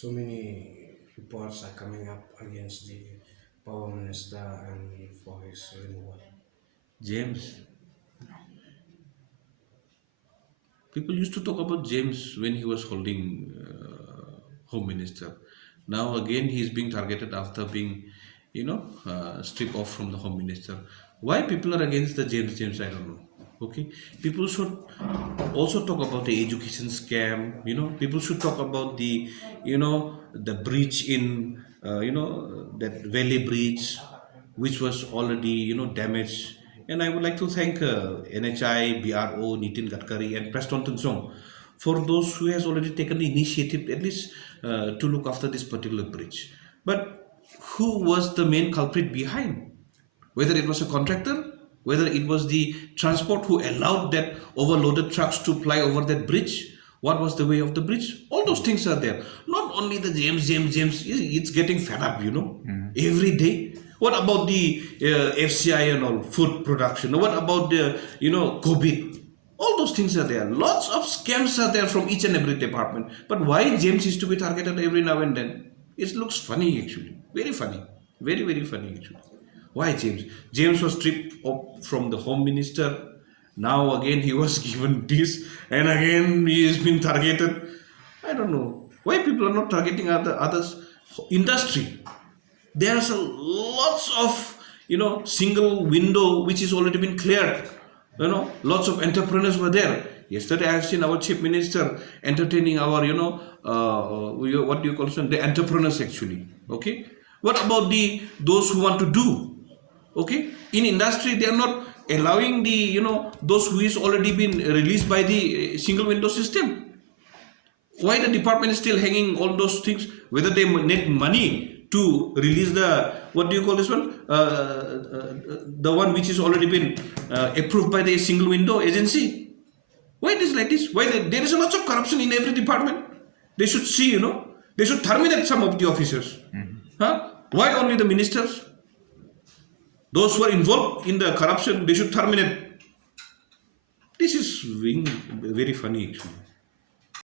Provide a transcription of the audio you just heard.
So many reports are coming up against the power minister and for his removal. James. People used to talk about James when he was holding home minister. Now again he is being targeted after being, stripped off from the home minister. Why people are against the James? I don't know. Okay, people should also talk about the education scam. People should talk about the breach in that Valley Bridge, which was already damaged. And I would like to thank NHI, BRO, Nitin Gadkari, and Preston Tunsong for those who has already taken the initiative at least to look after this particular bridge. But who was the main culprit behind? Whether it was a contractor, whether it was the transport who allowed that overloaded trucks to fly over that bridge, what was the way of the bridge? All those things are there. Not only the James, it's getting fed up, every day. What about the FCI and all, food production? What about the, COVID? All those things are there. Lots of scams are there from each and every department. But why James is to be targeted every now and then? It looks funny actually. Very funny. Very, very funny actually. Why James? James was stripped from the home minister. Now again he was given this, and again he has been targeted. I don't know why people are not targeting others. Industry. There's lots of single window which is already been cleared. Lots of entrepreneurs were there. Yesterday I have seen our chief minister entertaining our what do you call them, the entrepreneurs actually. Okay, what about those who want to do? Okay, in industry they are not allowing the those who is already been released by the single window system. Why the department is still hanging all those things? Whether they need money to release the, what do you call this one, the one which is already been approved by the single window agency. Why it is like this? Why there is a lot of corruption in every department? They should see, they should terminate some of the officers. Huh? Why only the ministers? Those who are involved in the corruption, they should terminate. This is being very funny actually.